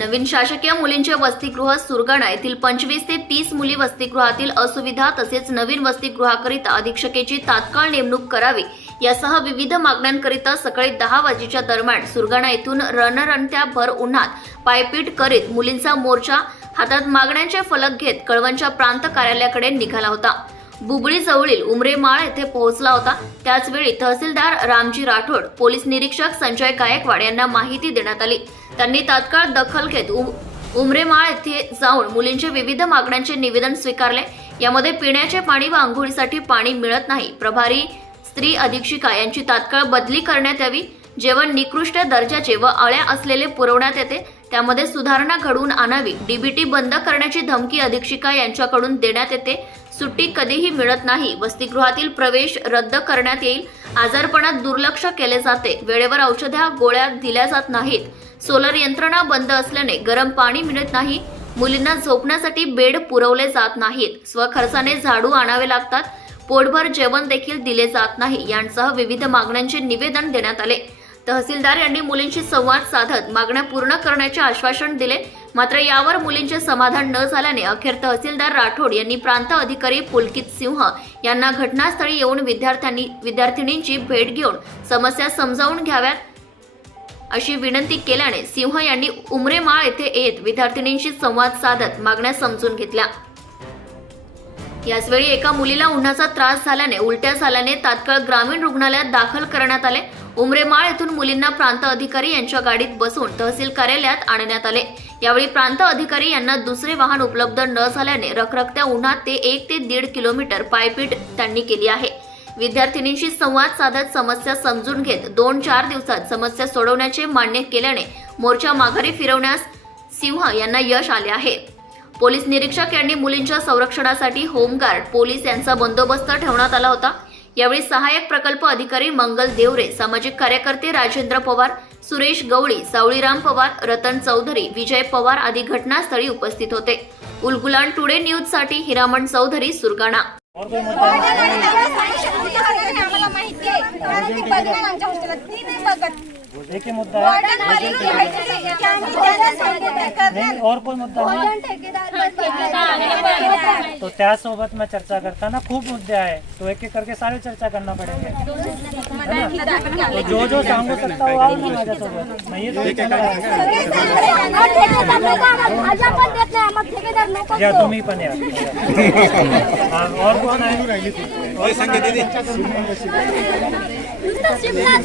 नवीन शासकीय मुलींचे वसतिगृह सुरगाणा येथील पंचवीस ते तीस मुली वसतिगृहातील असुविधा तसेच नवीन वसतिगृहाकरिता अधीक्षकेची तात्काळ नेमणूक करावी यासह विविध मागण्यांकरिता सकाळी दहा वाजेच्या दरम्यान सुरगाणा येथून रणरणत्या भर उन्हात पायपीट करीत मुलींचा मोर्चा हातात मागण्यांचे फलक घेत कळवणच्या प्रांत कार्यालयाकडे निघाला होता. बुबळी जवळील उमरेमाळ येथे पोहोचला होता. त्याचवेळी तहसीलदार रामजी राठोड पोलीस निरीक्षक संजय गायकवाड यांना माहिती देण्यात आली. त्यांनी तात्काळ दखल घेत उम- उमरेमाळ येथे जाऊन मुलींचे विविध मागण्यांचे निवेदन स्वीकारले. यामध्ये पिण्याचे पाणी व आंघोळीसाठी पाणी मिळत नाही. प्रभारी स्त्री अधीक्षिका यांची तात्काळ बदली करण्यात यावी. जेवण निकृष्ट दर्जाचे व अळ्या असलेले पुरवण्यात येते. त्यामध्ये सुधारणा घडवून आणावी डीबीटी बंद करण्याची धमकी अधीक्षिका यांच्याकडून देण्यात येते. सुट्टी कधीही मिळत नाही. वसतिगृहातील प्रवेश रद्द करण्यात येईल. आजारपणात दुर्लक्ष केले जाते. वेळेवर औषध्या गोळ्या दिल्या जात नाहीत. सोलर यंत्रणा बंद असल्याने गरम पाणी मिळत नाही. मुलींना झोपण्यासाठी बेड पुरवले जात नाहीत. स्वखर्चाने झाडू आणावे लागतात. पोटभर जेवण देखील दिले जात नाही. यांसह विविध मागण्यांचे निवेदन देण्यात आले. तहसीलदार यांनी मुलींशी संवाद साधत मागण्या पूर्ण करण्याचे आश्वासन दिले. मात्र यावर मुलींचे समाधान न झाल्याने अखेर तहसीलदार राठोड यांनी प्रांत अधिकारी पुलकित सिंह यांना घटनास्थळी येऊन विद्यार्थ्यांनी विद्यार्थिनींची भेट घेऊन समस्या समजावून घ्याव्यात अशी विनंती केल्याने सिंह यांनी उमरेमाळ येथे येत विद्यार्थिनींशी संवाद साधत मागण्या समजून घेतल्या. याचवेळी एका मुलीला उन्हाचा त्रास झाल्याने उलट्या झाल्याने तात्काळ ग्रामीण रुग्णालयात दाखल करण्यात आले. उमरेमाळ येथून मुलींना प्रांत अधिकारी यांच्या गाडीत बसवून तहसील कार्यालयात आणण्यात आले. यावेळी प्रांत अधिकारी यांना दुसरे वाहन उपलब्ध न झाल्याने रखरखत्या उन्हात ते एक ते दीड किलोमीटर पायपीट त्यांनी केली आहे. विद्यार्थिनींशी संवाद साधत समस्या समजून घेत दोन चार दिवसात समस्या सोडवण्याचे मान्य केल्याने मोर्चा माघारी फिरवण्यास सिंह यांना यश आले आहे. पोलीस निरीक्षक यांनी मुलींच्या संरक्षणासाठी होमगार्ड पोलीस यांचा बंदोबस्त ठेवण्यात आला होता यावेळी सहाय्यक प्रकल्प अधिकारी मंगल देवरे सामाजिक कार्यकर्ते राजेंद्र पवार सुरेश गवळी सावळीराम पवार रतन चौधरी विजय पवार आदी घटनास्थळी उपस्थित होते उलगुलान टुडे न्यूजसाठी हिरामण चौधरी सुरगाणा माहिती एक ही मुद्दा है। और कोई मुद्दा नहीं। तो त्यासोबत में चर्चा करता ना खूब मुद्दे आए तो एक एक करके सारे चर्चा करना पड़ेगा। जो जो सांगू सकता हो ठेकेदार या तुम्ही पण या और कोण आहे और कोण शिमला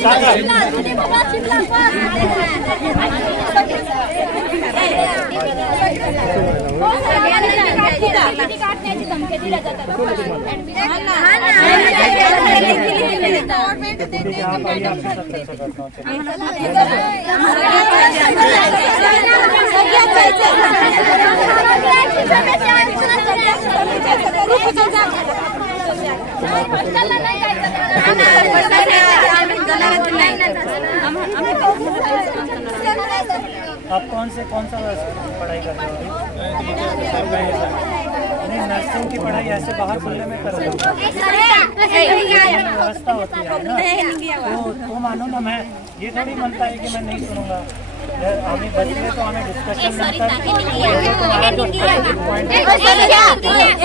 आप कौन से कौन सा पढ़ाई कर रहे हो नर्सिंग की पढ़ाई ऐसे बाहर खुले में कर रहे व्यवस्था होती है ना? तो तो मानो ना मैं ये थोड़ी मानता है कि मैं नहीं सुनूँगा। हमें बच्चे तो हमें डिस्कशन point है,